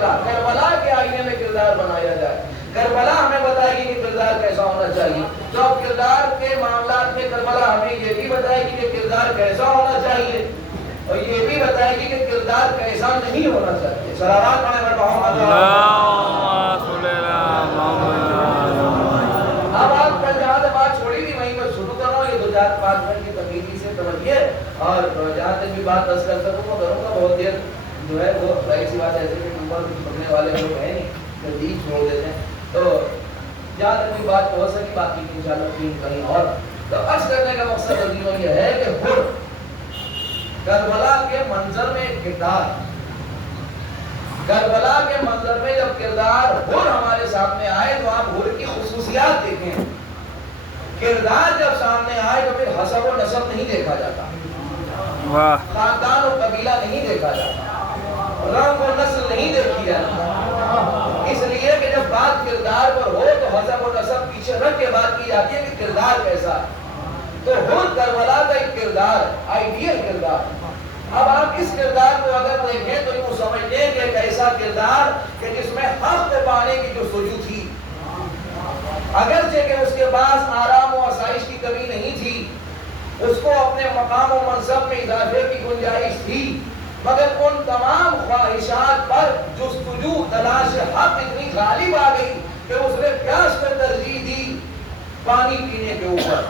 کربلا کے آئینے میں کردار بنایا جائے. کربلا ہمیں بتائے گی کہ کردار کیسا ہونا چاہیے. تو اب کردار کے معاملات میں کربلا ہمیں یہ بھی بتائے گی کہ کردار کیسا ہونا چاہیے اور یہ بھی بتائے گی کہ کردار کیسا نہیں ہونا چاہیے. صلوات پڑھیں اب آپ کل جہاں سے بات چھوڑی تھی وہیں پر شروع کر رہا ہوں. یہ 2-5 منٹ کی تبدیلی سے توجہ اور جہاں تک بھی بات دس کر سکوں میں کروں گا. بہت دیر جو ہے وہ ظاہر سی بات ایسے کہ نمبر پکڑنے والے لوگ ہیں نہیں, جلدی چھوڑ دیتے ہیں. تو جہاں تک بھی بات پہنچ سکی باقی انشاءاللہ کہیں اور. تو عرض کرنے کا مقصد عزیزوں یہ ہے کہ حر کربلا کے منظر میں کردار, کربلا کے منظر میں جب کردار حر ہمارے سامنے آئے تو آپ حر کی خصوصیات دیکھیں. کردار جب سامنے آئے تو پھر حسب و نسب نہیں دیکھا جاتا, خاندان و قبیلہ نہیں دیکھا جاتا, رنگ و نسل نہیں دیکھی جاتی. اس لیے کہ جب بات کردار پر ہو تو حسب و نسب پیچھے رکھ کے بات کی جاتی ہے کہ کردار کیسا ہے. تو حر کربلا کا ایک کردار, آئیڈیل کردار. اب آپ اس کردار کو اگر دیکھیں تو یوں سمجھ لیں کہ ایک ایسا کردار کہ جس میں حق پانے کی جو سوچ تھی, اگرچہ کہ اس کے پاس آرام و آسائش کی کمی نہیں تھی, اس کو اپنے مقام و منصب میں اضافے کی گنجائش تھی, مگر ان تمام خواہشات پر جستجو تلاش حق اتنی غالب آ گئی کہ اس نے پیاس کو ترجیح دی پانی پینے کے اوپر,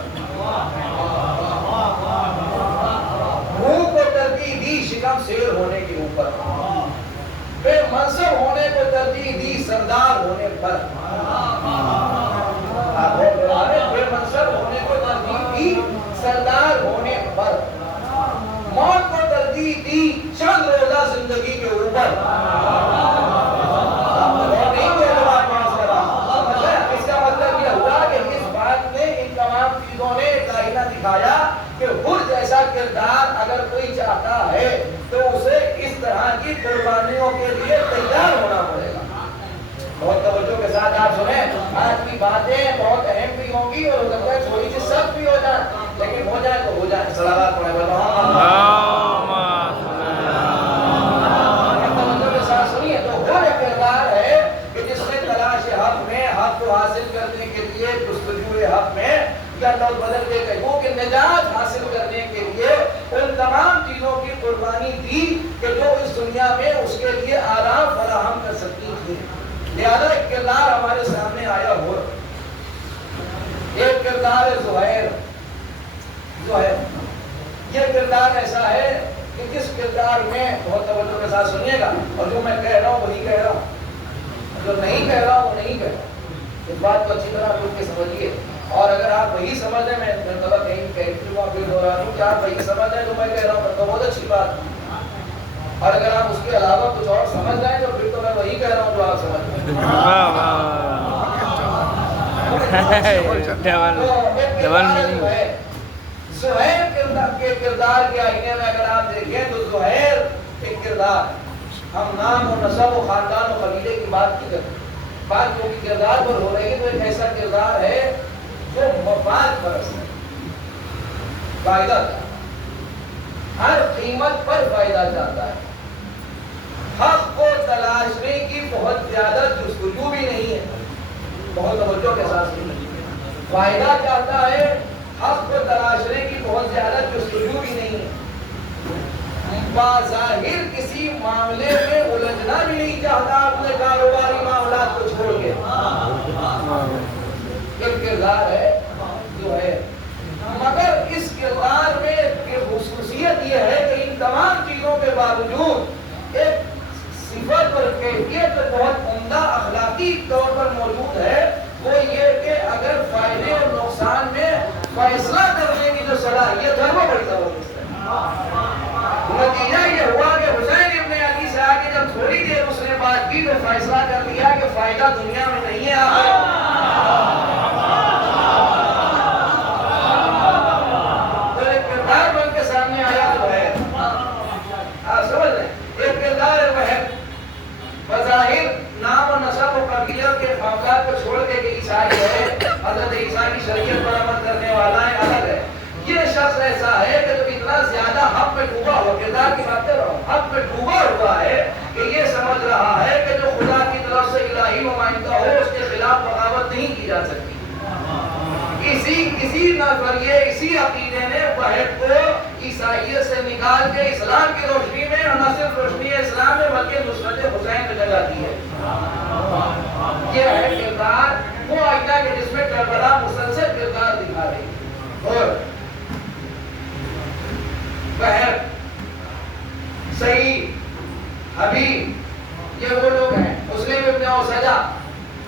بھوک کو ترجیح دی شکم سیر ہونے کے اوپر, بے منصب ہونے کو ترجیح دی سردار ہونے پر, بے منصب ہونے کو ترجیح دی سردار ہونے پر, موت کو ترجیح دی چند روزہ زندگی کے اوپر. اس کا مطلب یہ ہوا کہ اس بات نے ان تمام چیزوں نے دائرہ دکھایا کہ حر جیسا کردار اگر کوئی چاہتا ہے تو اسے اس طرح کی قربانیوں کے لیے تیار ہونا پڑے گا. بہت توجہ کے ساتھ آپ سنیں, آج کی باتیں بہت اہم بھی ہوں گی اور ہو سکتا ہے تھوڑی سی سخت بھی ہو جائے, لیکن ہو جائے تو ہو جائے. صلوات پڑھیں توجہ کے ساتھ سنیے. تو وہ ایک کردار ہے کہ جس میں تلاش حق میں, حق کو حاصل کرنے کے لیے جستجو حق میں, یا لوگ بدل کے کہوں کہ نجات حاصل کرنے کے لیے ان تمام چیزوں کی قربانی دی کہ جو اس دنیا میں اس کے لیے آرام فراہم کر سکتی تھی. لہذا ایک کردار ہمارے سامنے آیا ہوا, ایک کردار ہے زہیر. یہ کردار ایسا ہے کہ جس کردار میں, بہت توجہ کے ساتھ سنیے گا, اور جو میں کہہ رہا ہوں وہی کہہ رہا ہوں, جو نہیں کہہ رہا ہوں وہ نہیں کہہ رہا ہوں. اس بات کو اچھی طرح رک کے سمجھیے, اور اگر آپ وہی سمجھ رہے, میں کہیں ہو رہا ہوں کہ آپ وہی سمجھ رہے تو میں کہہ رہا ہوں تو بہت اچھی بات. اور اگر آپ اس کے علاوہ کچھ اور سمجھ رہے ہیں تو پھر تو میں وہی کہہ رہا ہوں جو آپ سمجھ رہے ہیں. زہیر کے کردار کے آئینے میں اگر آپ دیکھیں تو زہیر ایک کردار, ہم نام و نسب و خاندان و قبیلے کی بات نہیں کرتے, بات جو کہ کردار پر ہو رہی ہے, تو ایک ایسا کردار ہے جو مفاد پرست ہے, فائدہ, ہر قیمت پر فائدہ چاہتا ہے, حق کو تلاشنے کی بہت زیادہ جستجو بھی نہیں ہے. بہت توجہ کے ساتھ فائدہ چاہتا ہے, حق کو تلاشنے کی بہت زیادہ جستجو بھی نہیں ہے. بظاہر کسی معاملے میں الجھنا بھی نہیں چاہتا اپنے کاروباری معاملات کو چھوڑ کے. ایک کردار ہے جو ہے, مگر اس کردار میں خصوصیت یہ ہے کہ ان تمام چیزوں کے باوجود ایک صفت اور کیفیت بہت عمدہ اخلاقی طور پر موجود ہے, وہ یہ کہ اگر فائدے اور نقصان میں فیصلہ کرنے کی جو صلاحیت ہے وہ بڑی زبردست ہے. نتیجہ یہ ہوا کہ حسین ابن علی سے آگے جب تھوڑی دیر اس نے بات کی تو فیصلہ کر لیا کہ فائدہ دنیا میں نہیں ہے. تو ایک کردار بن کے سامنے آیا تو ہے, آپ سمجھ رہے ہیں, ایک کردار ہے وہ ہے بظاہر نام و نسب و قبیلہ کے معاملات کو چھوڑ کے کہ عیسائی ہے, حضرت عیسیٰ کی شریعت پر عمل کرنے والا ہے, الگ ہے. یہ شخص ایسا ہے کہ جو اتنا زیادہ حق میں ڈوبا ہوا, کردار کی بات کر رہا ہوں, حق میں ڈوبا ہوا ہے کہ یہ سمجھ رہا ہے کہ جو اسی نظریے اسی عقیدے نے بہت کو عیسائیت سے نکال کے اسلام کی روشنی میں اور نہ صرف روشنی اسلام میں بلکہ نصرت حسین میں جگہ دی ہے. یہ ہے کردار وہ آئینہ کہ جس میں کربلا مسلسل کردار دکھا رہی ہے. اور بہت صحیح حبیب یہ وہ لوگ ہیں. مسلم ابن اوسجہ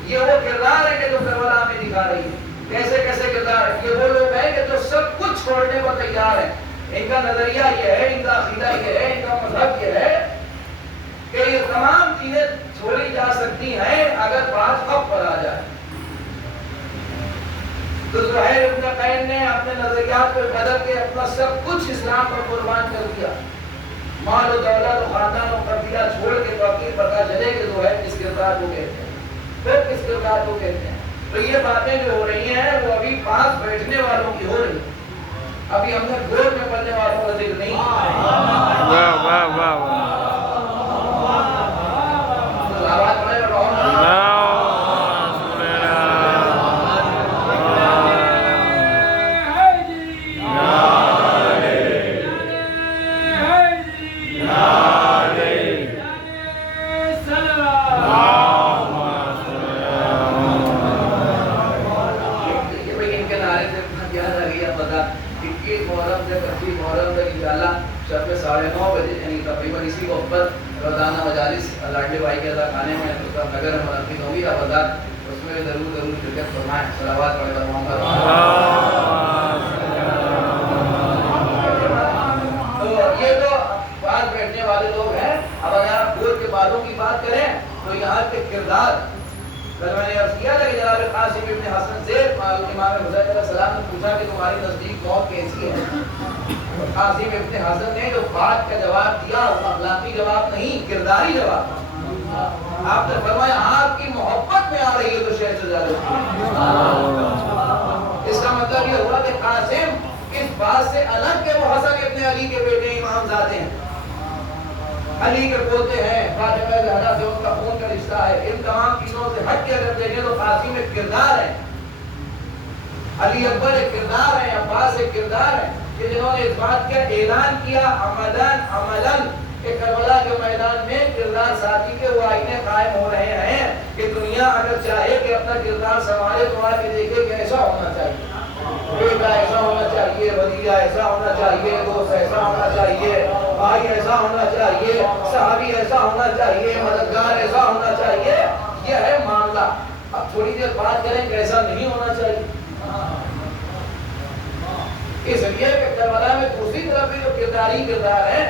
یہ وہ کردار ہے کہ جو کربلا میں دکھا رہی ہے. کیسے کیسے کردار ہے؟ یہ وہ لوگ ہیں کہ جو سب کچھ چھوڑنے کو تیار ہے. ان کا نظریہ یہ ہے, ان کا عقیدہ یہ ہے, ان کا مذہب یہ ہے کہ یہ تمام چیزیں چھوڑی جا سکتی ہیں اگر بات حق پر آ جائے. تو زہیر ابن قین نے اپنے نظریات کو بدل کے اپنا سب کچھ اسلام پر قربان کر دیا. مال و دولت و خاندان و قبیلہ چھوڑ کے توقیر پتہ چلے کہ زہیر کس کردار کو کہتے ہیں, پھر کس کردار کو کہتے ہیں. تو یہ باتیں جو ہو رہی ہیں وہ ابھی پاس بیٹھنے والوں کی ہو رہی ہیں. ابھی ہم نے گور میں پڑھنے والوں کا ذکر نہیں. واہ واہ واہ آواز پڑے اسی کو اوپر روزانہ مجالس لاڈلی بھائی کے کھانے میں نگر منعقد ہوگی. آپ اس میں ضرور شرکت فرمائیں. صلوات پڑھ محمد. تو یہ تو پاس بیٹھنے والے لوگ ہیں. اب اگر آپ گور کے بالوں کی بات کریں تو یہاں کے کردار کل میں نے عرض کیا تھا کہ جناب قاسم ابن حسن سے امام حسین علیہ السلام نے پوچھا کہ تمہاری نزدیک موت کیسی ہے. قاسم ابن حسن نے جو بات کا جواب دیا وہ اخلاقی جواب نہیں, کرداری جواب. آپ نے فرمایا آپ کی محبت میں آ رہی ہے تو شہر سے زیادہ. اس کا مطلب یہ ہوا کہ قاسم اس بات سے الگ کہ وہ حسن ابن علی کے بیٹے امام زادے ہیں, علی کے پوتے ہیں, فاطمہ زہرا سے ان کا خون کا رشتہ ہے. ان تمام چیزوں سے ہٹ کے اگر دیکھیں تو قاسم ایک کردار ہے, علی اکبر ایک کردار ہے, عباس ایک کردار ہے کہ جنہوں نے اس بات کا اعلان کیا عملاً کہ کربلا کے میدان میں کردار ساتھی کے وہ آئینے قائم ہو رہے ہیں کہ دنیا اگر چاہے کہ اپنا کردار سنبھالے تو آ کے دیکھے کہ ایسا ہونا چاہیے, بیٹا ایسا ہونا چاہیے, بھتیجا ایسا ہونا چاہیے, دوست ایسا ہونا چاہیے, بھائی ایسا ہونا چاہیے, صحابی ایسا ہونا چاہیے, مددگار ایسا ہونا چاہیے. یہ ہے معاملہ. اب تھوڑی دیر بات کریں کہ ایسا نہیں ہونا چاہیے. اس لیے کہ کربلا میں دوسری طرف بھی جو کرداری کردار ہے,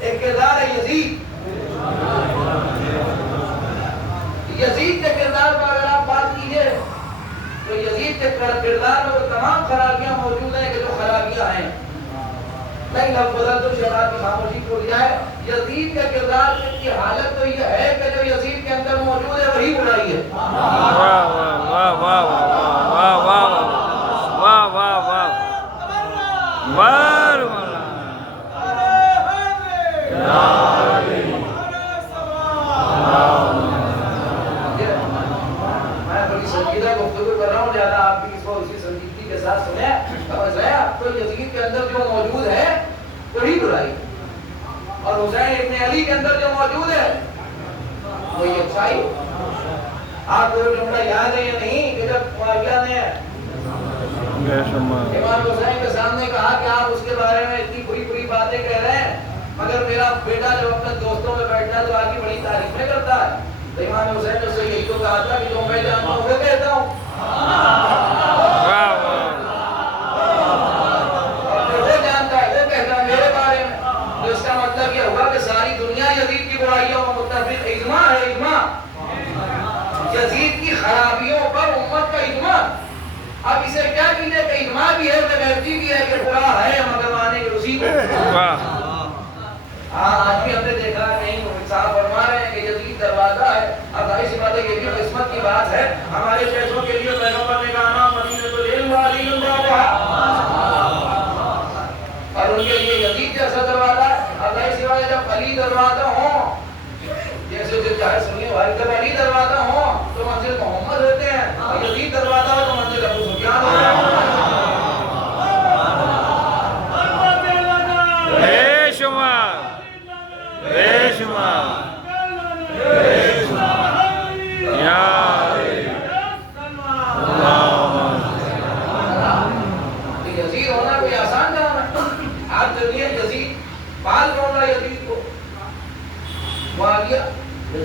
ایک کردار ہے یزید. یزید کے کردار پر اگر آپ بات کیجئے تو یزید کے کردار میں وہ تمام خرابیاں موجود ہیں کہ جو خرابیاں ہیں. نہیں لفظ بدل تو شہرات کی خاموشی ٹوٹ جائے. یزید کے کردار کی حالت تو یہ ہے کہ جو یزید کے اندر موجود ہے وہی برائی ہے. واہ واہ واہ واہ واہ واہ واہ واہ میں بڑی سنجیدہ گفتگو کر رہا ہوں, زیادہ آپ بھی اس کو اسی سنجیدگی کے ساتھ سنیں. سمجھ رہے ہیں تو یزید کے اندر جو موجود ہے وہی برائی, اور حسین ابن علی کے اندر جو موجود ہے وہی اچھائی. آپ کو جملہ یاد ہے یا نہیں کہ جب معاویہ نے امام حسین کے سامنے کہا کہ آپ اس کے بارے میں اتنی بری باتیں کہہ رہے ہیں مگر میرا بیٹا جب اپنے دوستوں میں بیٹھتا ہے تو آپ کی بڑی تعریفیں کرتا ہے, تو امام حسین نے اسے یہی تو کہا تھا کہ جو میں جانتا ہوں وہ کہتا ہوں. وہ جانتا ہے وہ کہتا ہے میرے بارے میں. تو اس کا مطلب یہ ہوا کہ ساری دنیا یزید کی برائیوں میں متفق. اجماع ہے, اجماع یزید کی خرابیوں پر امت کا اجماع. اب اسے کیا کیجئے کہ اجماع بھی ہے, بیعتی بھی ہے کہ برا ہے مگر مانے گے اسی کو. آج بھی ہم نے دیکھا نہیں صاحب فرما رہے ہیں کہ یزید دروازہ ہے. اب ظاہر سی بات ہے یہ بھی قسمت کی بات ہے. ہمارے شیخوں کے لیے پیغمبر نے کہا نام مدینہ العلم وعلی اور ان کے لیے یزید جیسا دروازہ ہے. اب ظاہر سی بات ہے جب علی دروازہ ہوں, جیسے جو چاہے سنیے بھائی, جب علی دروازہ ہوں تو منزل محمد ہوتے ہیں, اور یزید دروازہ ہو تو منزل ابو سفیان ہوتے ہیں.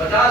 50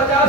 50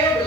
1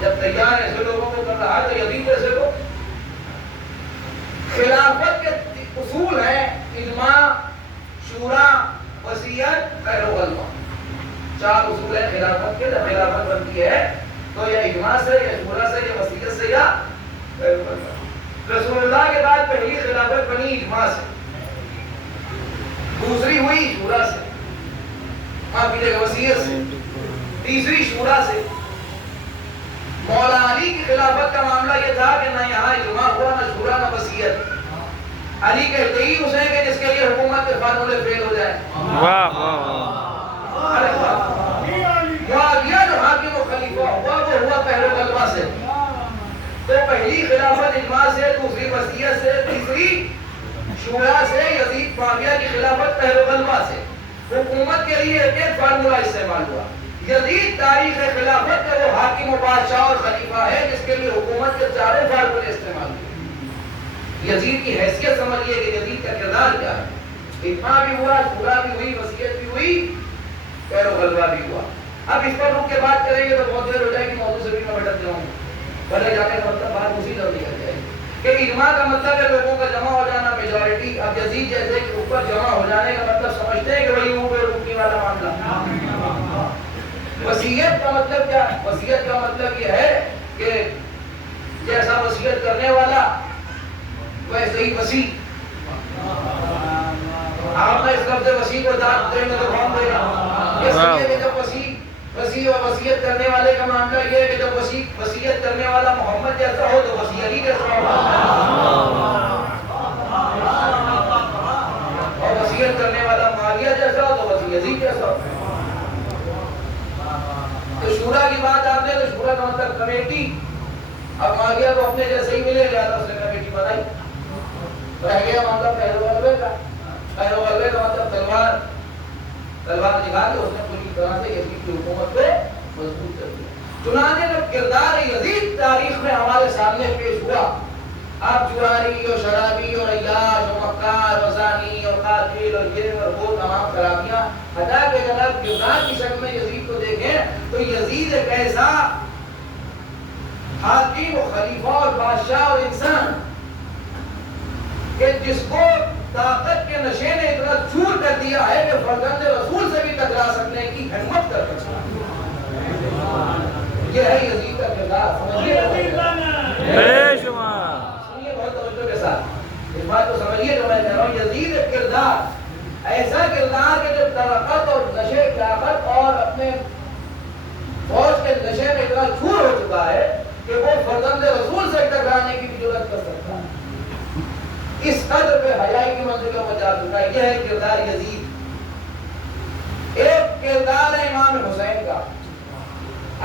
جب تیار ایسے لوگوں کو کر رہا ہے تو یزید ایسے کو خلافت کے اصول ہیں اجماع، شورا، وصیت، خیر و غلبہ. 4 اصول ہیں خلافت کے. جب خلافت بنتی ہے تو یا اجماع سے یا شورا سے یا وصیت سے یا خیر و غلبہ. رسول اللہ کے بعد پہلی خلافت بنی اجماع سے، دوسری ہوئی شورا سے، وصیت سے، تیسری شورا سے. مولا علی کی خلافت کا معاملہ یہ تھا کہ نہ یہاں اجماع ہوا، نہ شورا، نہ وصیت. علی کہتے ہی اسے کہ جس کے لیے حکومت کے فارمولے فیل ہو جائے. واہ واہ. معاویہ جو حاکم و خلیفہ ہوا وہ ہوا پہلو غلبہ سے. تو پہلی خلافت اجماع سے، دوسری وصیت سے، تیسری شورا سے. یزید معاویہ کی خلافت پہلو غلبہ سے. حکومت کے لیے ایک ایک فارمولہ استعمال ہوا. یزید تاریخ خلافت کا وہ حاکم و بادشاہ اور خلیفہ ہے جس کے لیے حکومت کے 4 فارمولے استعمال ہوئے. یزید کی حیثیت سمجھیے کہ یزید کا کردار کیا ہے. اجماع بھی ہوا، شورا بھی ہوئی، وصیت بھی ہوئی، خیر و غلبہ بھی ہوا. اب اس پر رک کے بات کریں گے تو بہت دیر ہو جائے گی، موضوع سے بھی میں بھٹک جاؤں. بڑے جانے کا مطلب بات اسی طرح نکل جائے گی کہ اجماع کا مطلب ہے لوگوں کا جمع ہو جانا، میجورٹی. اب یزید جیسے کہ اوپر جمع ہو جانے کا مطلب سمجھتے ہیں کہ وہی اوپر رکنے والا معاملہ. وصیت کا مطلب کیا ہے؟ وصیت کا مطلب یہ ہے کہ جیسا وصیت کرنے والا ویسے ہی وصی. آپ نے اس لفظ وصی کو داد دیں گے تو کون دے گا؟ اس لیے کہ جب وصی اور وصیت کرنے والے کا معاملہ یہ ہے کہ جب وصیت کرنے والا محمد جیسا ہو تو وصی علی جیسا ہو، اور وصیت کرنے والا معاویہ جیسا ہو تو وصی یزید جیسا ہو. تو شورا کی بات آپ نے تو شورا کا مطلب کمیٹی. اب معاویہ کو اپنے جیسے ہی ملے گا تو اس نے کمیٹی بنائی. رہ گیا معاملہ پہلو غلبے کا. پہلو غلبے کا مطلب تلوار دکھا کے اس نے پوری طرح سے یزید کی حکومت کو مضبوط کر دیا. چنانچہ جب کردار یزید تاریخ میں ہمارے سامنے پیش ہوا، آپ جواری اور شرابی اور عیاش اور مکار اور زانی اور قاتل اور یہ اور وہ تمام خرابیاں ہٹا کے اگر کردار کی شکل میں یزید کو دیکھیں تو یزید ایک ایسا حاکم و خلیفہ اور بادشاہ اور انسان کہ جس کو طاقت کے نشے نے اتنا چور کر دیا ہے کہ فرزند رسول سے بھی ٹکرا سکنے کی ہمت کر سکتا. یہ ہے یزید کا کردار. سمجھیے بے شمار. سنیے بہت توجہ کے ساتھ اس بات کو سمجھیے جو میں کہہ رہا ہوں. یزید ایک کردار، ایسا کردار کہ جو طاقت اور نشے طاقت اور اپنے فوج کے نشے میں اتنا چور ہو چکا ہے کہ وہ فرزند رسول سے ٹکرانے کی بھی جرات کر سکتا ہے. اس قدر پہ حیائی کی منزلوں پر جا چکا ہے. یہ ہے کردار یزید. ایک کردار ہے امام حسین کا.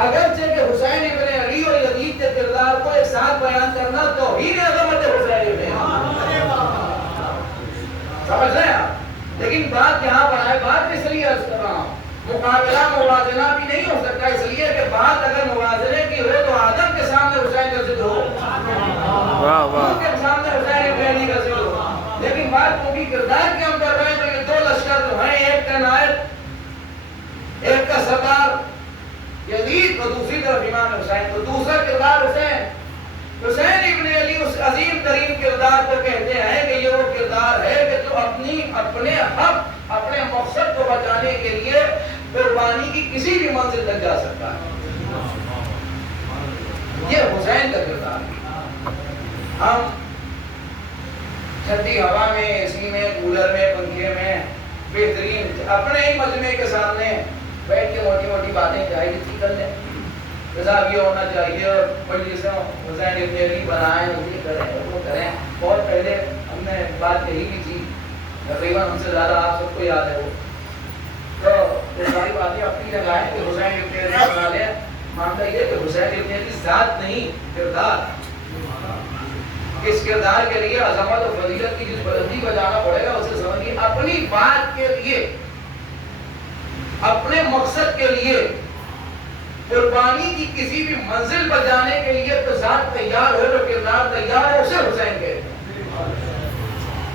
اگرچہ کہ حسین ابن علی اور یزید کے کردار کو ایک ساتھ بیان کرنا توہین عظمت حسین ابن علی. سمجھ رہے ہیں آپ؟ لیکن بات یہاں پر ہے، بات اس لیے عرض کر رہا ہوں مقابلہ موازنہ بھی نہیں ہو سکتا، اس لیے کہ بات اگر موازنے کی ہو تو آدم کے سامنے حسین کا ذکر ہو، کے سامنے حسین ابن علی کا ذکر ہو. لیکن بات کو بھی کردار کی ہم کر رہے ہیں تو یہ 2 لشکر جو ہیں، ایک کا نائب، ایک کا سردار یزید اور دوسری طرف امام حسین. تو دوسرا کردار حسین ابن علی اس عظیم ترین کردار کو کہتے ہیں کہ یہ وہ کردار ہے کہ جو اپنے حق اپنے مقصد کو بچانے کے لیے قربانی کی کسی بھی منزل تک جا سکتا ہے. یہ حسین کا کردار ہے. ہم ٹھنڈی ہوا میں، اے سی میں، کولر میں، پنکھے میں بہترین اپنے ہی مجمع کے سامنے بیٹھ کے موٹی موٹی باتیں چاہیے تھی کر لیں. نظام یہ ہونا چاہیے اور مجلس حسین ابن علی بنائیں، یہ کریں وہ کریں. بہت پہلے ہم نے بات کہی بھی تھی، تقریباً ہم سے زیادہ آپ سب کو یاد ہے وہ. تو یہ ساری باتیں اپنی جگہ ہیں کہ حسین ابن علی بنا لیں. معاملہ یہ کہ حسین ابن علی ذات نہیں، کردار. اس کردار کے لیے عظمت و فضیلت کی جس بلندی کو جانا پڑے گا اسے سمجھیے. اپنی بات کے لیے، اپنے مقصد کے لیے قربانی کی کسی بھی منزل پر جانے کے لیے تو ذات تیار ہو، جو کردار تیار ہو، اسے حسین کہتے ہیں.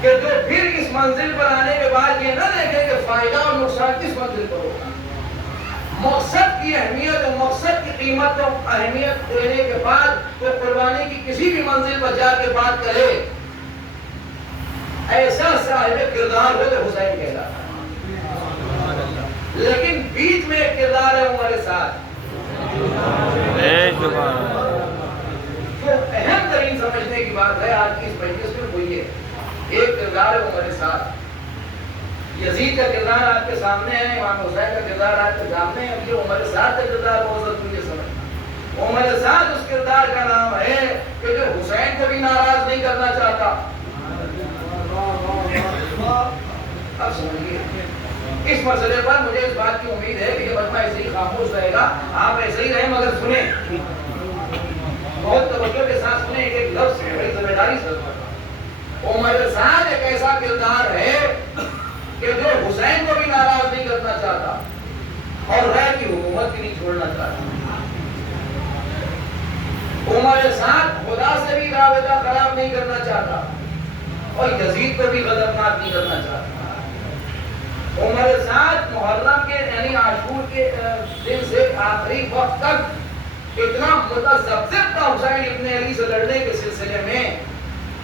کہ جو پھر اس منزل پر آنے کے بعد یہ نہ دیکھے کہ فائدہ اور نقصان کس منزل پر ہوگا. مقصد کی اہمیت اور مقصد کی قیمت و اہمیت دینے کے بعد وہ قربانی کی کسی بھی منزل پر جا کے بات کرے، ایسا صاحب کردار ہو تو حسین کہلاتا ہے۔ لیکن بیچ میں ایک کردار ہے ہمارے ساتھ، جو اہم ترین سمجھنے کی بات ہے آج کی اس مجلس میں، وہ یہ ایک کردار ہے ہمارے ساتھ۔ یزید کا کردار آپ کے سامنے ہے، امام حسین کا کردار آپ کے سامنے ہے، اب یہ عمر سعد کا کردار بہت ضروری ہے سمجھنا۔ عمر سعد اس کردار کا نام ہے کہ جو حسین کو بھی ناراض نہیں کرنا چاہتا۔ اب سمجھیے اس مسئلے پر مجھے اس بات کی امید ہے کہ یہ مجمع ایسے ہی خاموش رہے گا، آپ ایسے ہی رہیں مگر سنیں، بہت توجہ کے ساتھ سنیں، ایک لفظ بڑی ذمہ داری سے۔ عمر سعد ایک ایسا کردار ہے کہ جو حسین کو بھی ناراض نہیں کرنا چاہتا اور رائے کی حکومت بھی نہیں چھوڑنا چاہتا۔ عمر سعد خدا سے بھی رابطہ خراب نہیں کرنا چاہتا اور یزید کو بھی غضبناک نہیں کرنا چاہتا۔ عمر سعد محرم کے یعنی عاشور کے دن سے آخری وقت تک اتنا متذبذب تھا حسین ابن علی سے لڑنے کے سلسلے میں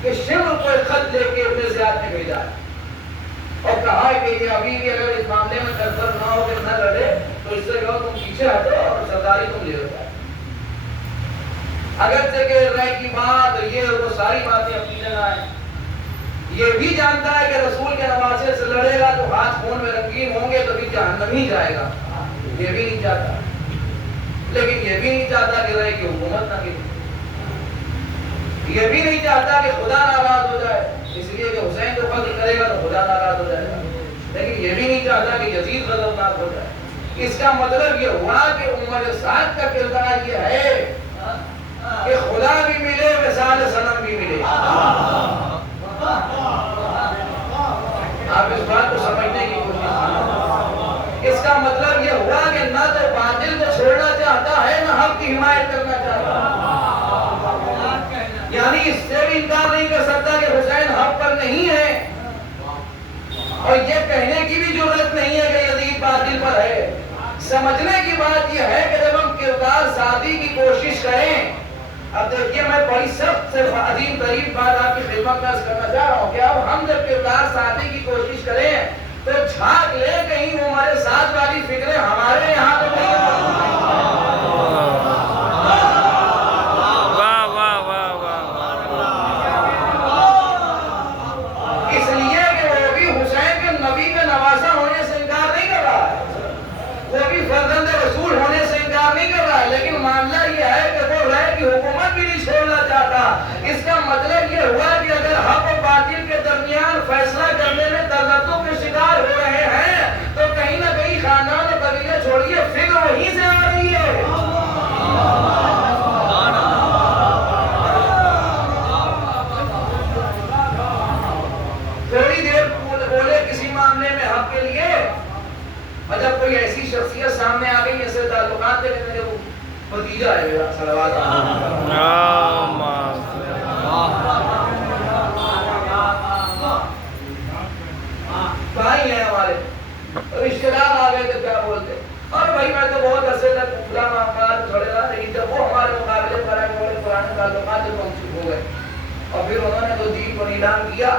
کہ شمر کو ایک خط لے کے ابن زیاد نے بھیجا اور کہا کہ یہ ابھی بھی اگر اس معاملے میں کنفرم نہ ہو کہ نہ لڑے تو اس سے کہو تم پیچھے ہٹو اور سرداری تم لے جائے۔ اگرچہ کہ رائے کی بات یہ وہ ساری باتیں اپنی جگہ ہیں، یہ بھی جانتا ہے کہ رسول کے نواسے سے لڑے گا تو ہاتھ خون میں رنگین ہوں گے تو بھی جہنم ہی جائے گا، یہ بھی نہیں چاہتا۔ لیکن یہ بھی نہیں چاہتا کہ رائے کی حکومت نہ گرے، یہ بھی نہیں چاہتا کہ خدا ناراض ہو جائے، اس لیے کہ حسین کو قتل کرے گا تو خدا ناراض ہو جائے گا، لیکن یہ بھی نہیں چاہتا کہ یزید غضبناک ہو جائے۔ اس کا مطلب یہ ہوا کہ عمر سعد کا کردار یہ ہے کہ خدا بھی ملے وصال صنم بھی ملے۔ آپ اس بات کو سمجھنے کی کوشش کریں۔ اس کا مطلب یہ ہوا کہ نہ تو باطل کو چھوڑنا چاہتا ہے نہ حق کی حمایت کرنا چاہتا ہے، یعنی اس سے بھی انکار نہیں کر سکتا کہ حسین حق پر نہیں ہے اور یہ کہنے کی بھی ضرورت نہیں ہے کہ یزید باطل پر ہے۔ سمجھنے کی بات یہ ہے کہ جب ہم کردار سازی کی کوشش کریں، اب دیکھیے میں بڑی سخت سے عظیم ترین بات آپ کی خدمت میں عرض کرنا چاہ رہا ہوں کہ اب ہم جب کردار سازی کی کوشش کریں تو جھانک لے کہیں وہ ہمارے ساتھ والی فکریں ہمارے یہاں تو نہیں ہیں۔ اس لیے کہ وہ بھی حسین کے نبی کا نواسا ہونے سے انکار نہیں کر رہا ہے، وہ بھی فرزند رسول ہونے سے انکار نہیں کر رہا ہے، لیکن معاملہ یہ ہے کہ وہ رائے کی حکومت بھی نہیں چھوڑنا چاہتا۔ اس کا مطلب یہ ہوا کہ اگر حق و باطل کے درمیان فیصلہ کرنے میں تضادوں کے شکار ہو رہے ہیں تو کہیں نہ کہیں خاندان و قبیلے چھوڑیے فکر وہیں سے آ رہی ہے۔ تھوڑی دیر بولے کسی معاملے میں حق کے لیے اور جب کوئی ایسی شخصیت سامنے آ گئی جیسے تعلقات دیکھنے میرے وہ بھتیجا ہے میرا صلوات بھائی ہیں ہمارے رشتے دار آ گئے تو کیا بولتے اور بھائی میں تو بہت عرصے تک پورا معاملات چھوڑے رہا، لیکن جب وہ ہمارے مقابلے پر آئے بڑے پرانے تعلقات جو منسوخ ہو گئے اور پھر انہوں نے تو دین کو نیلام کیا،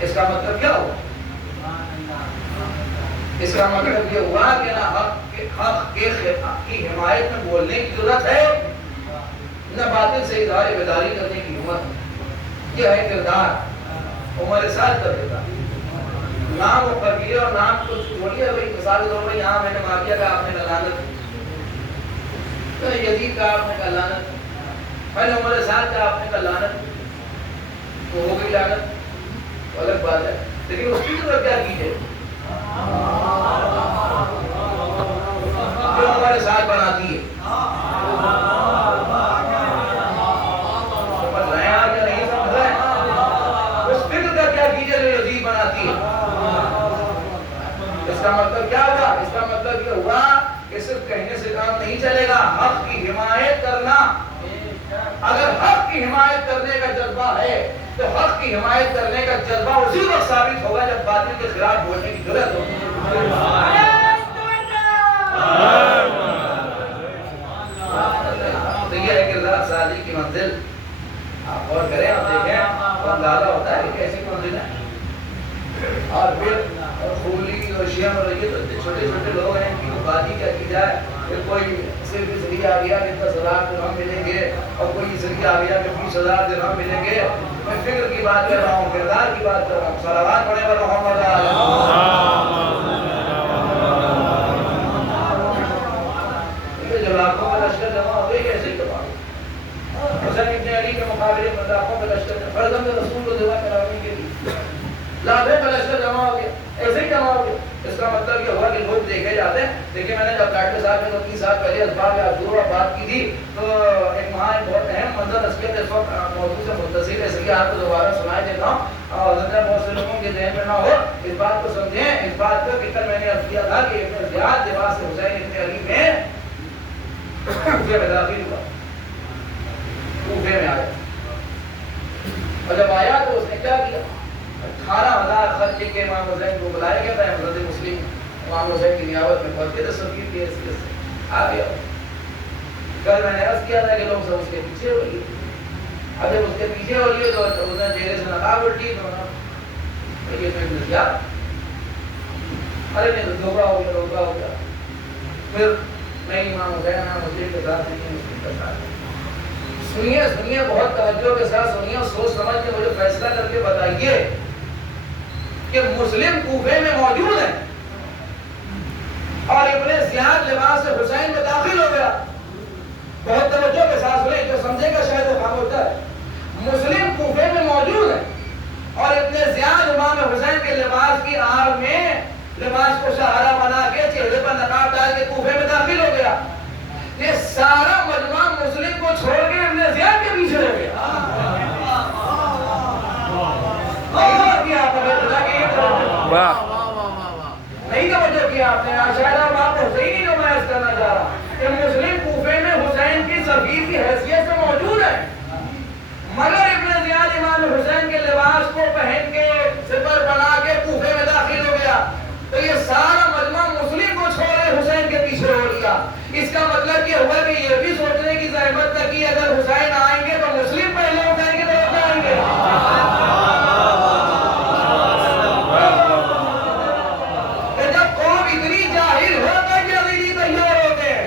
اس کا مطلب کیا ہوا؟ اس کا مطلب یہ ہوا کہ نہ حق کی حمایت میں بولنے کی ضرورت ہے نہ باطل سے اظہار بیداری کرنے کی ہمت۔ یہ ہے کردار عمر سعد کا کردار۔ نام و قبیلے اور نام کو چھوڑیے، بھائی مثال کے طور پر یہاں میں نے معافیہ کا آپ نے لعنت، یزید کا آپ نے کہا لعنت، میں نے عمر سعد کا آپ نے کہا لعنت، تو ہو گئی لعنت، الگ بات ہے، لیکن اس کی ضرورت کیا کیجیے جو ہمارے ساتھ بناتی ہے۔ سمجھ رہے ہیں آپ یا نہیں سمجھ رہے ہیں؟ اس فکر کا کیا کیجیے جو یزید بناتی ہے۔ اس کا مطلب کیا ہوا؟ اس کا مطلب یہ ہوا کہ صرف کہنے سے کام نہیں چلے گا، حق کی حمایت کرنا۔ اگر حق کی حمایت کرنے کا جذبہ ہے تو حق کی حمایت کرنے کا جذبہ اسی وقت ثابت ہوگا جب باطل کے خلاف بولنے کی ضرورت ہوگی۔ منزل آپ غور کریں اور دیکھیں اور اندازہ ہوتا ہے کہ کیسی منزل ہے. اور پھر خولی اور شیعہ اور یہ تو چھوٹے چھوٹے لوگ ہیں ان کی بات ہی کیا کی جائے. پھر کوئی صرف اس لیے آ گیا کہ 10,000 درہم ملیں گے اور کوئی اس لیے آ گیا کہ 20,000 درہم ملیں گے. میں فکر کی بات کر رہا ہوں, کردار کی بات کر رہا ہوں. صلوات پڑھیں پر محمد علیہ. جو لاکھوں کا لشکر جمع ہو گئی ایسے ہی دبا حسین ابن علی کے مقابلے میں لاکھوں کا لشکر فرزند رسول کو دعا کرانے کے لیے لاکھوں کا لشکر جمع ہو گیا, ایسے ہی جمع ہو گیا. اس کا مطلب یہ ہوا کہ لوگ دیکھے جاتے ہیں. دیکھیں میں نے جب ڈاکٹر صاحب نے 3 سال پہلے اسباب عاشور اور بات کی تھی تو ایک وہاں ایک بہت اہم منظر نصیحت اس وقت موضوع سے متصل ہے, اس لیے آپ کو دوبارہ سنائی دیتا ہوں اور بہت سے لوگوں کے ذہن میں نہ ہو. اس بات کو سمجھیں, اس بات کو کہ کل میں نے عرض کیا تھا کہ ابن زیاد لباس حسین ابن علی میں کوفے میں داخل ہوا, کوفے میں آیا اور جب آیا تو اس نے کیا کیا, 18,000 خط لکھ کے امام حسین کو بلایا گیا تھا. حضرت مسلم امام حسین کی نیابت میں پہنچ گئے تھے سفیر کی حیثیت سے آ گیا. کل میں نے عرض کیا تھا کہ لوگ سب اس کے پیچھے ہو لیے. اب جب اس کے پیچھے ہو لیے تو اس نے چہرے سے نقاب اٹھی تو یہ تو ابن زیاد, ارے نہیں تو دھوکہ ہو گیا, دھوکہ ہو گیا. پھر نہیں امام حسین مسلم کے ساتھ نہیں ہے, مسلم کے ساتھ. سنیے سنیے بہت توجہ کے ساتھ سنیے اور سوچ سمجھ کے مجھے فیصلہ کر کے بتائیے کہ مسلم کوفے میں موجود ہیں اور ابن زیاد لباس حسین میں داخل ہو گیا. بہت توجہ کے ساتھ سنیں, جو سمجھے گا شاید وہ خاموش ہے. مسلم کوفے میں موجود ہیں اور ابن زیاد امام حسین کے لباس کی آڑ میں لباس کو سہارا بنا کے چہرے پر نقاب ڈال کے کوفے میں داخل ہو گیا. یہ سارا مجمع مسلم کو چھوڑ کے ابن زیاد کے پیچھے ہو گیا. نہیں توجہ کیا آپ نے, شاید آپ بات حسین ہی نمائش کرنا چاہ رہا کہ مسلم کوفے میں حسین کی سفیر کی حیثیت سے موجود ہے مگر ابن زیاد امام حسین کے لباس کو پہن کے سپر بنا کے کوفے میں داخل ہو گیا. تو یہ سارا مجمع مسلم کو چھوڑے حسین کے پیچھے ہو لیا. اس کا مطلب یہ ہوا کہ یہ بھی سوچنے کی زحمت نہ کی اگر حسین آئیں گے تو مسلم پہلے حسین کی طرف جائیں گے. جب قوم اتنی جاہل ہو تو جلدی تیار ہوتے ہیں.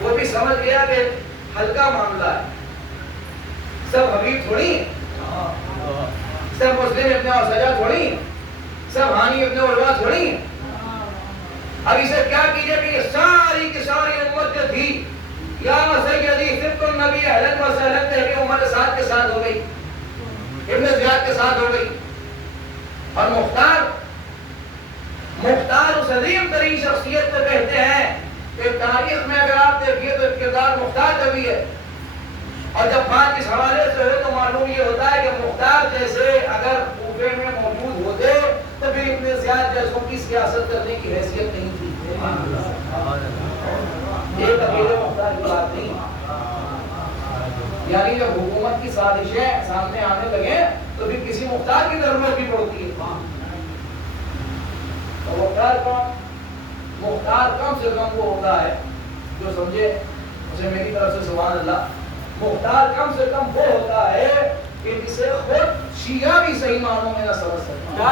وہ بھی سمجھ گیا کہ ہلکا معاملہ ہے, سب حبیب تھوڑی ہیں, سب مسلم ابن سجا تھوڑی ہیں, سب ہانی ابن عروہ تھوڑی ہیں. اب اسے کیا کیجئے کہ یہ ساری کی ساری امت جو تھی یا سیدی صدق النبی اہلن و سہلن کہہ کے امت ساتھ کے ساتھ ہو گئی, ابن زیاد کے ساتھ ہو گئی. اور مختار اس عظیم ترین شخصیت کو کہتے ہیں کہ تاریخ میں اگر آپ دیکھیے تو کردار مختار کا بھی ہے. اور جب بات اس حوالے سے ہو تو معلوم یہ ہوتا ہے کہ مختار جیسے اگر کوفے میں موجود ہوتے تو پھر ابن زیاد جیسوں کی سیاست کرنے کی حیثیت نہیں تھی. ایک اکیلے مختار کی بات نہیں, یعنی جب حکومت کی سازشیں سامنے آنے لگے تو پھر کسی مختار کی ضرورت بھی پڑتی ہے. مختار کم سے کم وہ ہوتا ہے جو سمجھے اسے میری طرف سے سبحان اللہ. مختار کم سے کم وہ ہوتا ہے کہ جسے خود شیعہ بھی صحیح معنوں میں نہ سمجھ سکتا.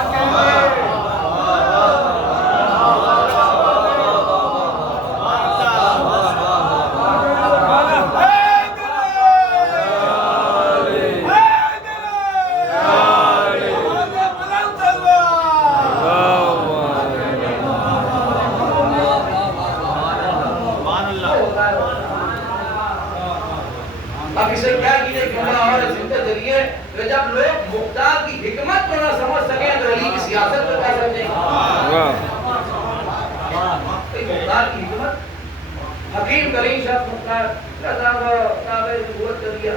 اب اسے کیا کیجئے کہ اور زندہ ذریعے جب لوگ مختار کی حکمت کو نہ سمجھ سکیں تو علی کی سیاست کو کیا سمجھیں گے. مختار کی حکمت حکیم کریم شخص مختار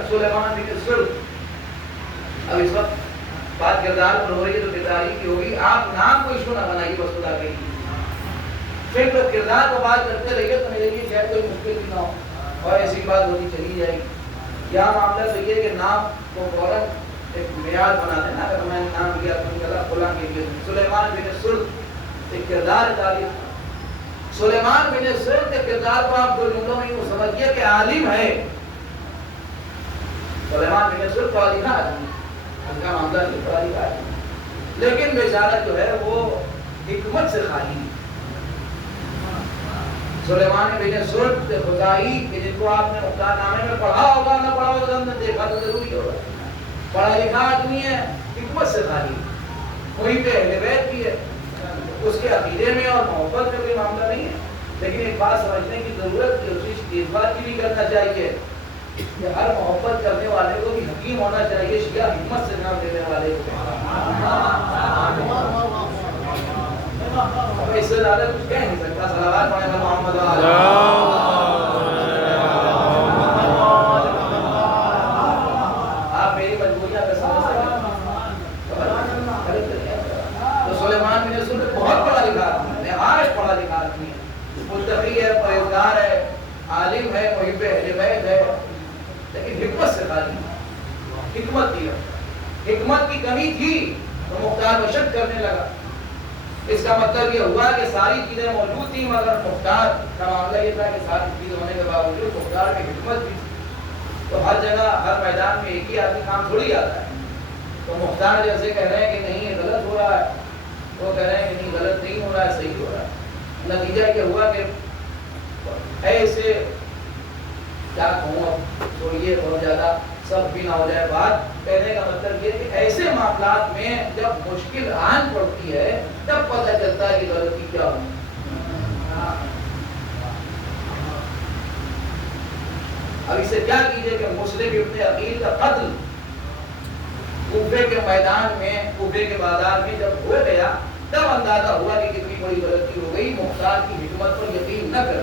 سلیمان بن سلط. اب اس وقت بات کردار پر ہو رہی ہے تو کردار ہی کی ہوگی. آپ نام کو ایشو نہ بنائیے بس خدا کے لیے. پھر تو کردار کو بات کرتے رہیے تو میرے لیے شاید کوئی مشکل بھی نہ ہو اور ایسی بات ہوتی چلی جائے گی. کیا معاملہ تو یہ کہ نام کو فوراً ایک معیار بنا دینا. اگر میں نے نام لیا تو فلاں کے لیے سلیمان بن سرد ایک کردار تعلیم. سلیمان بن سرد کے کردار کو آپ دو جملوں میں یوں سمجھیے کہ عالم ہے. سلیمان بن سرد تو عالم آدمی ان کا معاملہ نہیں تو عالم آدمی, لیکن بیچارہ جو ہے وہ حکمت سے خالی ہے. سلیمان بن سرد خدائی کہ جن کو آپ نے مختار نامے میں پڑھا ہوگا نہ پڑھا ہوگا ہم نے دیکھا تو ضروری ہوگا. پڑھا لکھا آدمی ہے, حکمت سے خالی, وہیں پہ اہل بیت بھی ہے. اس کے عقیدے میں اور محبت میں کوئی معاملہ نہیں ہے. لیکن ایک بات سمجھنے کی ضرورت ہے, اس بات کی بھی کرنا چاہیے کہ ہر محبت کرنے والے کو بھی حکیم ہونا چاہیے. شیعہ حکمت سے نام دینے والے کو اس سے زیادہ کچھ کہہ نہیں سکتا. صلوات پڑھیں محمد آپ میری مجبوریاں پہ سمجھ سکیں. تو سلیمان بن سرد بہت پڑھا لکھا آدمی ہے, نہایت پڑھا لکھا آدمی ہے, متقی ہے, پرہیزگار ہے, عالم ہے, محب اہل بیت ہے, لیکن حکمت سے خالی. حکمت کی حکمت کی کمی تھی تو مختار بشد کرنے لگا. اس کا مطلب یہ ہوا کہ ساری چیزیں موجود تھیں مگر مختار کا معاملہ یہ تھا کہ ساری چیز ہونے کے باوجود مختار کی حکمت بھی تھی. تو ہر جگہ ہر میدان میں ایک ہی آدمی کام تھوڑی آتا ہے. تو مختار جیسے کہہ رہے ہیں کہ نہیں یہ غلط ہو رہا ہے, وہ کہہ رہے ہیں کہ نہیں غلط نہیں ہو رہا ہے, صحیح ہو رہا ہے. نتیجہ یہ ہوا کہ ایسے کیا کہوں, اب چھوڑیے بہت زیادہ سب بھی نہ ہو جائے بات. کہنے کا مطلب یہ کہ ایسے معاملات میں جب مشکل آن پڑتی ہے تب پتہ چلتا ہے کہ غلطی کیا ہو. اب اسے کیا کیجئے کہ مسلم ابن عقیل کا قتل کوفے کے میدان میں, کوفے کے بازار میں جب ہو گیا تب اندازہ ہوا کہ کتنی بڑی غلطی ہو گئی. مختار کی حکمت پر یقین نہ کر.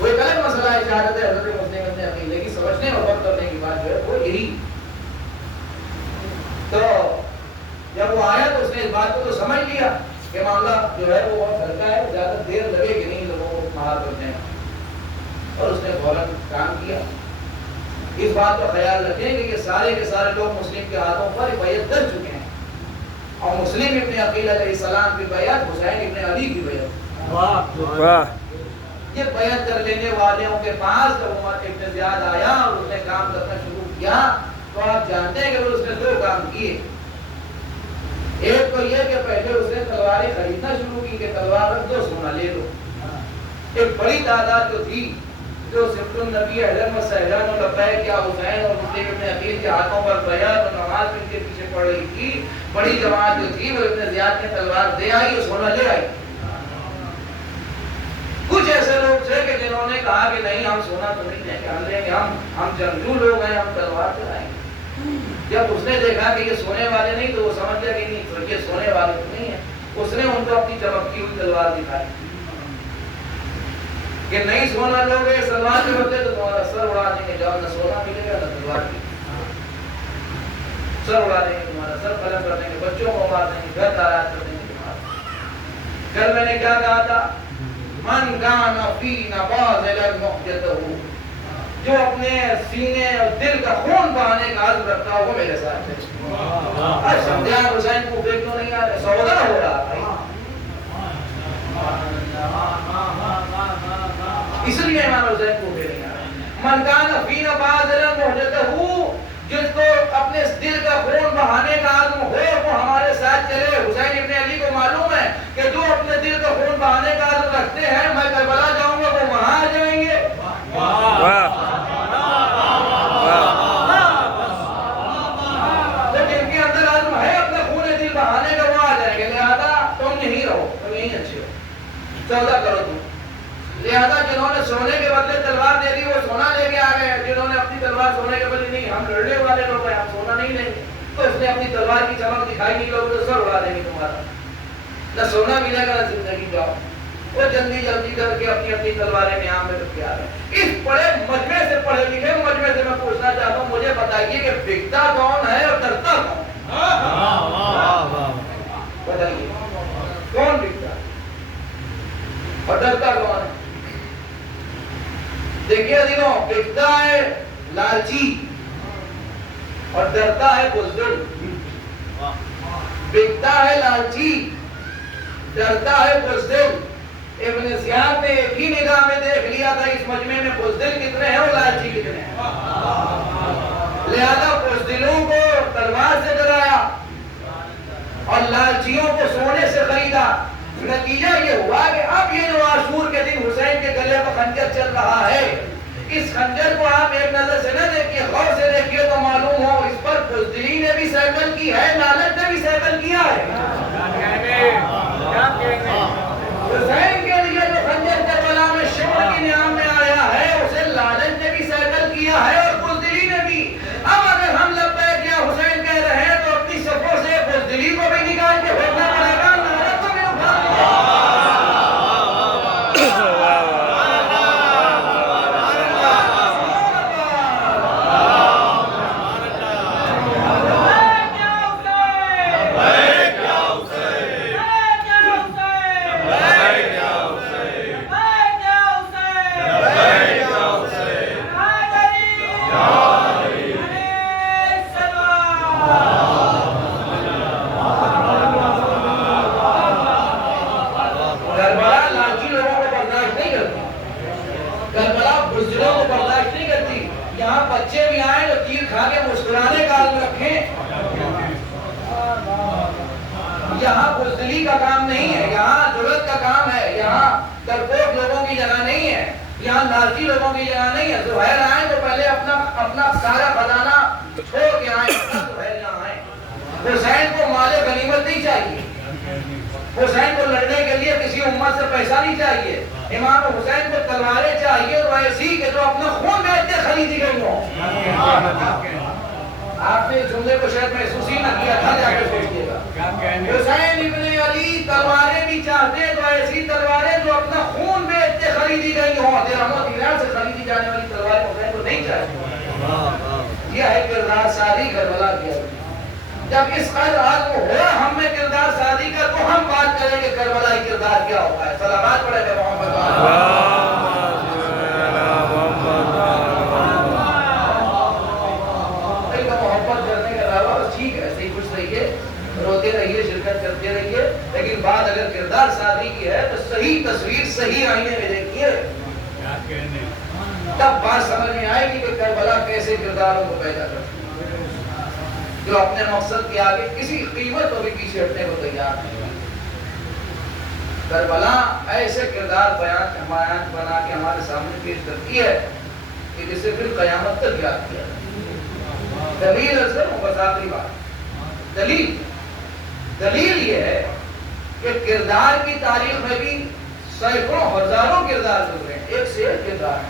وہ ایک الگ مسئلہ ہے شہادت حضرت مسلم ابن عقیل, لیکن سمجھنے اور غور کرنے کی بات جو ہے وہ یہی. تو جب وہ آیا تو اس نے اس بات کو تو سمجھ لیا کہ معاملہ جو ہے وہ بہت ہلکا ہے, زیادہ دیر لگے گی نہیں لوگوں کو مہار کرنے میں, اور اس نے فوراً کام کیا. اس بات کا خیال رکھیں کہ یہ سارے کے سارے لوگ مسلم کے ہاتھوں پر بیعت کر چکے ہیں, اور مسلم ابن عقیل علیہ السلام کی بیعت حسین ابن علی کی بیعت. واہ. یہ بیعت کر لینے والوں کے پاس جب عمر ابن زیاد آیا اور اس نے کام کرنا شروع کیا تو آپ جانتے ہیں کہ اس نے دو کام کیے. ایک تو یہ کہ پہلے اس نے تلواریں خریدنا شروع کی کہ تلوار رکھ دو, سونا لے لو. ایک بڑی تعداد جو تھی جو سبت النبی احلم و سہلن و لبیک یا حسین اور مسلم ابن عقیل کے ہاتھوں پر بیعت اور نماز ان کے پیچھے پڑ رہی تھی, بڑی جماعت جو تھی وہ ابن زیاد نے تلوار دے آئی اور سونا لے آئی. کچھ ایسے لوگ تھے کہ جنہوں نے کہا کہ نہیں ہم سونا تو نہیں دیں گے, ہم لیں گے, ہم جنگجو لوگ ہیں, ہم تلوار چلائیں گے. جب اس نے دیکھا کہ یہ سونے والے نہیں تو وہ سمجھ گیا کہ نہیں یہ سونے والے تو نہیں ہیں. اس نے ان کو اپنی چمکتی ہوئی تلوار دکھائی کہ نہیں سونا لوگ ہیں تلوار کے بدلے تو تمہارا سر اڑا دیں گے. جاؤ, نہ سونا ملے گا نہ تلوار کی, سر اڑا دیں گے تمہارا, سر قلم کر دیں گے, بچوں کو مار دیں گے, گھر تاراج کر دیں گے تمہارا. کل میں نے کیا کہا تھا, من کان فینا باذلا محجتہ, جو اپنے سینے اور دل کا خون بہانے کا عزم رکھتا ہو وہ میرے ساتھ ہے. شمدیان حسین کو دیکھو نہیں آ رہے, سودا ہو رہا ہے. اس لیے امام حسین کو نہیں آ رہے. من کان فینا باذلا محجتہ, جس کو اپنے دل کا خون بہانے کا عزم ہو وہ ہمارے ساتھ چلے. حسین ابن علی کو معلوم ہے کہ جو اپنے دل کا خون بہانے کا عزم رکھتے ہیں میں کربلا جاؤں گا وہ وہاں آ جائیں گے. تو جن کے اندر عزم ہے اپنے خون دل بہانے کا وہ آ جائیں گے. لہذا تم یہیں رہو, تم یہیں اچھے ہو, سودا کرو تم. لہذا جنہوں نے سونے کے بدلے تلوار دے دی وہ سونا لے کے آ گئے. جنہوں نے اپنی تلوار سونے کے بدلے نہیں, ہم لڑنے والے لوگ ہیں, ہم سونا نہیں لیں گے, تو اس نے اپنی تلوار کی چمک دکھائی نہیں, لوگ تو سر اڑا دیں گے تمہارا, نہ سونا ملے گا نہ زندگی. جاؤ وہ جلدی جلدی کر کے اپنی اپنی تلواریں نیام میں رکھ کے آ رہے. اس بڑے مجمع سے پڑھے لکھے مجمع سے میں پوچھنا چاہتا ہوں, مجھے بتائیے کہ بکتا کون ہے اور ڈرتا کون ہے؟ بتائیے کون بکتا اور ڈرتا کون ہے؟ دیکھیے عزیزوں, بکتا ہے لالچی اور ڈرتا ہے بزدل. بکتا ہے لالچی, ڈرتا ہے بزدل. ابن زیاد نے ایک ہی نگاہ میں دیکھ لیا تھا اس مجمع میں بزدل کتنے ہیں اور لالچی کتنے ہیں. لہذا بزدلوں کو تلوار سے ڈرایا اور لالچیوں کو سونے سے خریدا. نتیجہ یہ ہوا کہ اب یہ جو عاشور کے دن حسین کے گلے پر خنجر چل رہا ہے, اس خنجر کو آپ ایک نظر سے نہ دیکھیے, غور سے دیکھیے تو معلوم ہو اس پر بزدلی نے بھی سیکل کی ہے, لالچ نے بھی سیکل کیا ہے. حسین کے لیے جو خنجر کربلا میں شمع کی نیام میں آیا ہے اسے لالچ نے بھی سیکل کیا ہے اور بزدلی نے بھی. اب اگر ہم لبیک یا حسین کہہ رہے ہیں تو اپنی صفوں سے بزدلی کو بھی نکال کے پھینکنا پڑے گا, لالچ کو بھی اٹھا. یہاں بزدلی کا کام نہیں ہے, یہاں جرأت کا کام ہے, یہاں ڈرپوک لوگوں کی جگہ نہیں ہے, یہاں لالچی لوگوں کی جگہ نہیں ہے. زہیر آئے تو پہلے اپنا سارا خزانہ چھوڑ کے آئے, زہیر یہاں آئے. حسین کو مال غنیمت نہیں چاہیے, حسین کو لڑنے کے لیے کسی امت سے پیسہ نہیں چاہیے, امام حسین کو تلواریں چاہیے اور ایسی کہ جو اپنا خون بیچ کے خریدی گئی ہوں. آپ نے اس جملے کو شاید محسوس ہی نہ کیا تھا, جا کے سوچیے گا. حسین ابن علی تلواریں بھی چاہتے تو ایسی تلواریں جو اپنا خون بیچ کے خریدی گئی ہوں. درہم و دینار سے خریدی جانے والی تلواریں حسین کو نہیں چاہیے. یہ ہے کردار سازی کربلا کیا. جب اس قدر عزم ہوا ہم میں کردار سازی کا تو ہم بات کریں کہ کربلا کی کردار کیا ہوتا ہے. سلامات پڑھے گا محمد. روتے رہیے, شرکت کرتے رہیے, لیکن بات اگر کردار سازی کی ہے تو صحیح تصویر صحیح آئینے میں دیکھیے, تب بات سمجھ میں آئے گی کہ کربلا کیسے کرداروں کو پیدا کرتی ہے, جو اپنے مقصد کے آگے کسی قیمت کو بھی پیچھے ہٹنے کو تیار نہیں. کربلا ایسے کردار بیان بنا کے ہمارے سامنے پیش کرتی ہے کہ جسے پھر قیامت تک یاد کیا جائے. دلیل اصل بس آخری بات, دلیل یہ ہے کہ کردار کی تاریخ میں بھی سینکڑوں ہزاروں کردار گزرے ہیں, ایک سے ایک کردار ہے,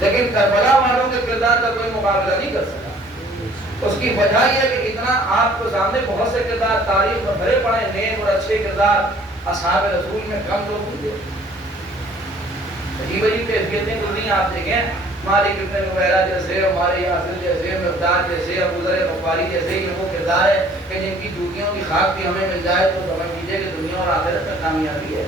لیکن کربلا والوں کے کردار کا کوئی مقابلہ نہیں کر سکا. اس کی وجہ یہ ہے کہ اتنا آپ کو سامنے بہت سے کردار تاریخ میں بھرے پڑے, نیک اور اچھے کردار اصحاب رسول میں کم لوگ ہوتے. عجیب عجیب کیفیتیں گزری آپ دیکھیں, مالک ابن نویرہ جیسے, ہمارے یاسر جیسے, مقداد جیسے, ابو ذر غفاری جیسے, یہ وہ کردار ہے کہ جن کی جوتیوں کی خاک بھی ہمیں مل جائے تو سمجھ لیجیے کہ دنیا اور آخرت میں کامیابی ہے.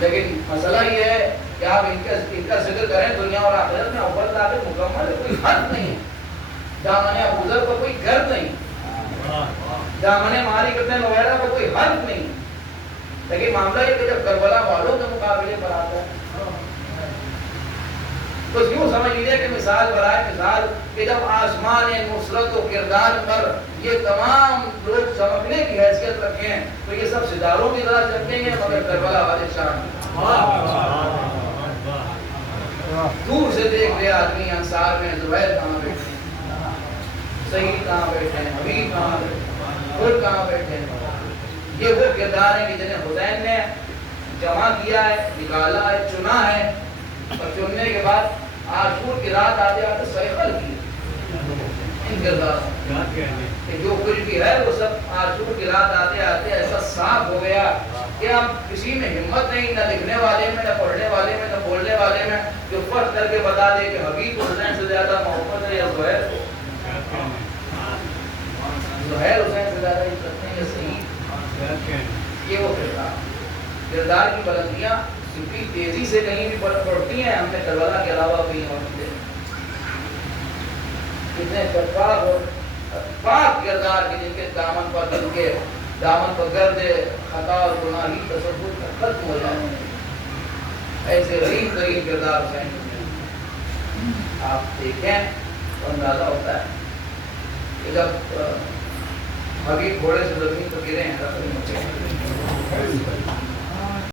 لیکن مسئلہ یہ ہے کہ آپ ان کا ذکر کریں دنیا اور آخرت میں اوپر طاقت مکمل ہے, کوئی حد نہیں ہے. دامن ابو ذر کو کوئی گرد نہیں, دامن مالک ابن نویرہ کو کوئی حد نہیں. لیکن معاملہ یہ کہ جب کربلا والوں کے مقابلے پر آتا ہے تو یوں سمجھ لیجیے کہ مثال برائے مثال کہ جب آسمان نصرت و کردار پر یہ تمام لوگ چمکنے کی حیثیت رکھیں تو یہ سب ستاروں کی طرح چمکیں گے, مگر کربلا والے شان دور سے دیکھ لے آدمی انصار میں زبیر کہاں بیٹھے ہیں, سعید کہاں بیٹھے ہیں, حبیب کہاں بیٹھے ہیں, خود کہاں بیٹھے ہیں. یہ وہ کردار ہیں کہ جنہیں حسین نے جمع کیا ہے, نکالا ہے, چنا ہے, اور چننے کے بعد عاشور کی رات آتے آتے سیقل کی. عظیم کردار کہ جو کچھ بھی ہے وہ سب عاشور کی رات آتے آتے ایسا صاف ہو گیا کہ اب کسی میں ہمت نہیں، نہ لکھنے والے میں، نہ پڑھنے والے میں، نہ بولنے والے میں، جو فرق کر کے بتا دے کہ حبیب حسین سے زیادہ محمد ہے یا زہیر کو، زہیر حسین سے زیادہ عزت نہیں ہے، صحیح یہ وہ کردار کی بلندیاں اتنی تیزی سے کہیں بھی پڑتی ہیں، ہم نے کربلا کے علاوہ بھی کتنے شفاف اور پاک کردار کے جن کے دامن پر گرد خطا اور گناہی تصور ختم ہو جائے، ایسے غریب غریب کردار حسین آپ دیکھیں تو اندازہ ہوتا ہے کہ جب حبیب گھوڑے سے زمین پر گرے ہیں